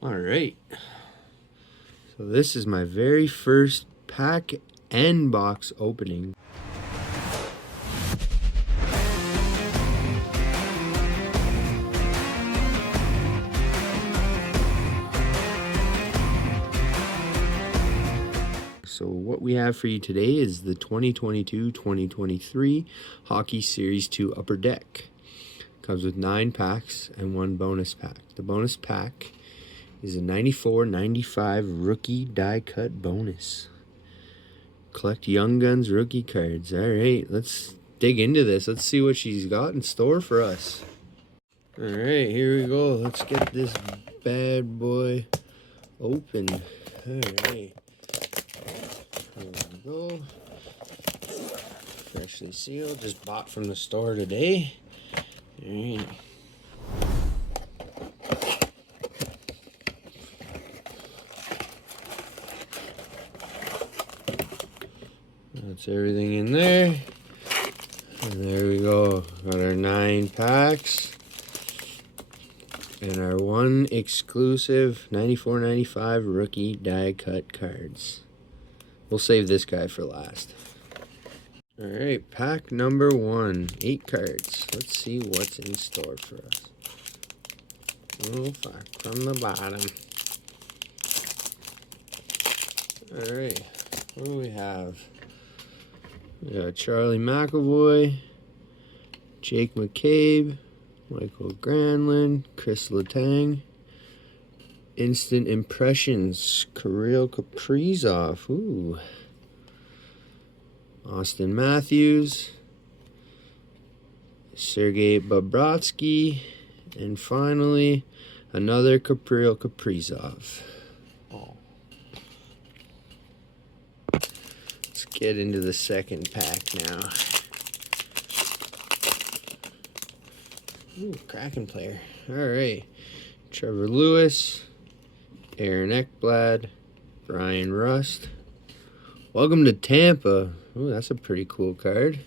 All right. So this is my very first pack and box opening. So what we have for you today is the 2022-2023 Hockey Series 2 Upper Deck. Comes with 9 packs and 1 bonus pack. The bonus pack is a 94-95 rookie die cut bonus. Collect Young Guns rookie cards. All right, let's dig into this. Let's see what she's got in store for us. All right, here we go. Let's get this bad boy open. All right. Here we go. Freshly sealed. Just bought from the store today. All right. That's everything in there. And there we go. Got our 9 packs. And our 1 exclusive 94-95 rookie die cut cards. We'll save this guy for last. Alright, pack number 1. 8 cards. Let's see what's in store for us. Oh, fuck. From the bottom. Alright, what do we have? We got Charlie McAvoy, Jake McCabe, Michael Granlund, Chris Letang. Instant Impressions, Kirill Kaprizov. Ooh. Austin Matthews, Sergei Bobrovsky, and finally another Kirill Kaprizov. Oh. Let's get into the second pack now. Ooh, Kraken player. All right, Trevor Lewis, Aaron Ekblad, Brian Rust. Welcome to Tampa. Ooh, that's a pretty cool card.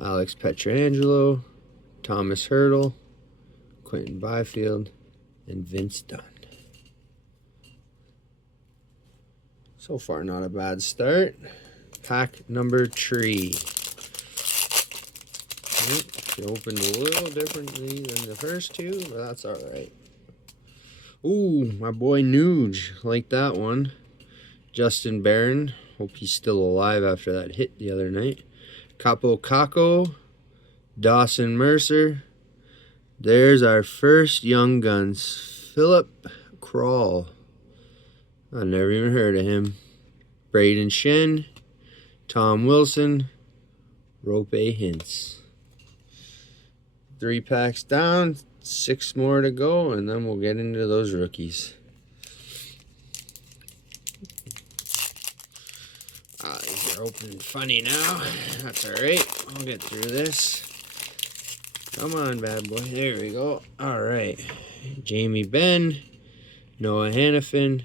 Alex Pietrangelo, Thomas Hertl, Quentin Byfield, and Vince Dunn. So far, not a bad start. Pack number 3. She opened a little differently than the first 2, but that's all right. Ooh, my boy Nuge. Like that one. Justin Barron. Hope he's still alive after that hit the other night. Capo Caco. Dawson Mercer. There's our first Young Guns. Philip Kral. I never even heard of him. Braden Shen. Tom Wilson. Rope Hintz. 3 packs down. 6 more to go, and then we'll get into those rookies. These are opening funny now. That's alright. I'll get through this. Come on, bad boy. There we go. Alright. Jamie Benn, Noah Hannafin,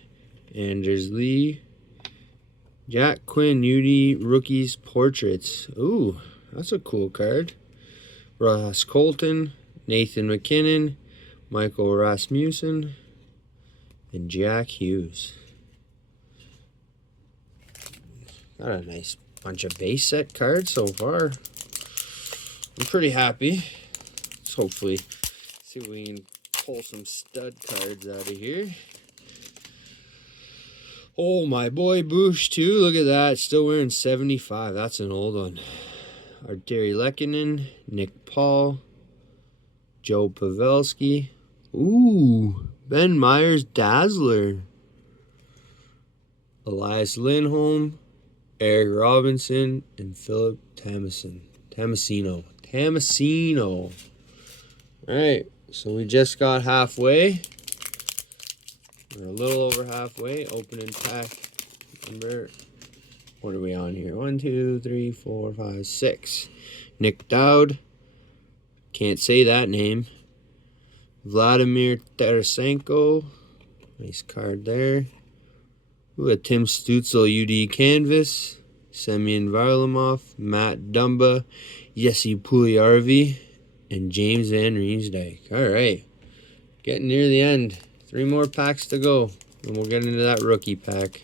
Anders Lee, Jack Quinn, Nudie, Rookies, Portraits. Ooh, that's a cool card. Ross Colton, Nathan McKinnon, Michael Rasmussen, and Jack Hughes. Got a nice bunch of base set cards so far. I'm pretty happy. Let's hopefully see if we can pull some stud cards out of here. Oh, my boy Bush too. Look at that. Still wearing 75. That's an old one. Arturi Lehkonen, Nick Paul, Joe Pavelski. Ooh, Ben Myers Dazzler. Elias Lindholm, Eric Robinson, and Philip Tomasino. Alright, so we just got halfway. We're a little over halfway. Opening pack number, what are we on here? 1, 2, 3, 4, 5, 6. Nick Dowd. Can't say that name. Vladimir Tarasenko. Nice card there. Ooh, a Tim Stützle UD canvas. Semyon Varlamov, Matt Dumba, Jesse Puljujarvi, and James Van Riemsdyk. All right, getting near the end. 3 more packs to go, and we'll get into that rookie pack.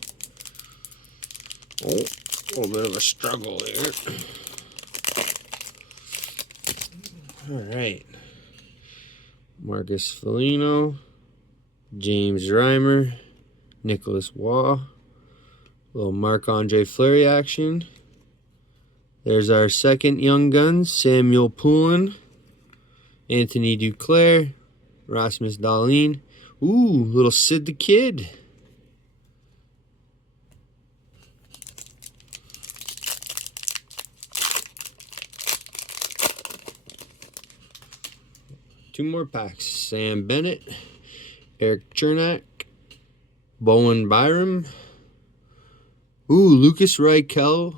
Oh, a little bit of a struggle here. All right. Marcus Foligno, James Reimer, Nicholas Waugh, little Marc-Andre Fleury action. There's our second Young Guns, Samuel Poulin, Anthony Duclair, Rasmus Dahlin. Ooh, little Sid the Kid. Two more packs. Sam Bennett, Eric Chernak, Bowen Byram. Ooh, Lucas Reichel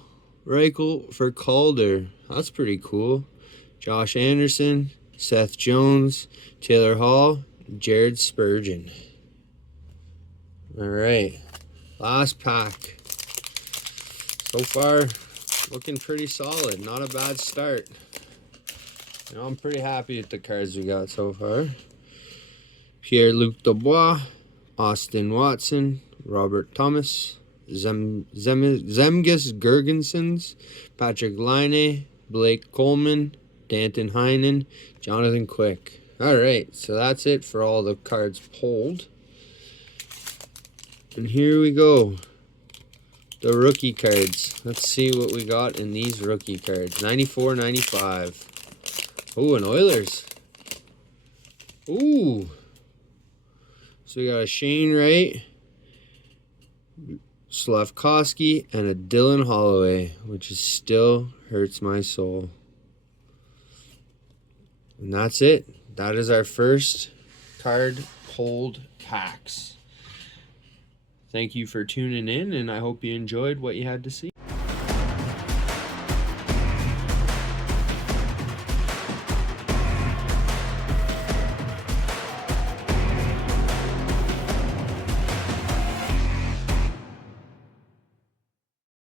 for Calder. That's pretty cool. Josh Anderson, Seth Jones, Taylor Hall, Jared Spurgeon. All right, last pack. So far, looking pretty solid. Not a bad start. You know, I'm pretty happy with the cards we got so far. Pierre-Luc Dubois, Austin Watson, Robert Thomas, Zemgus Girgensons, Patrick Laine, Blake Coleman, Danton Heinen, Jonathan Quick. All right, so that's it for all the cards pulled. And here we go. The rookie cards. Let's see what we got in these rookie cards. 94-95. Oh, and Oilers. Ooh. So we got a Shane Wright, Slavkovsky, and a Dylan Holloway, which is still hurts my soul. And that's it. That is our first card pulled packs. Thank you for tuning in, and I hope you enjoyed what you had to see.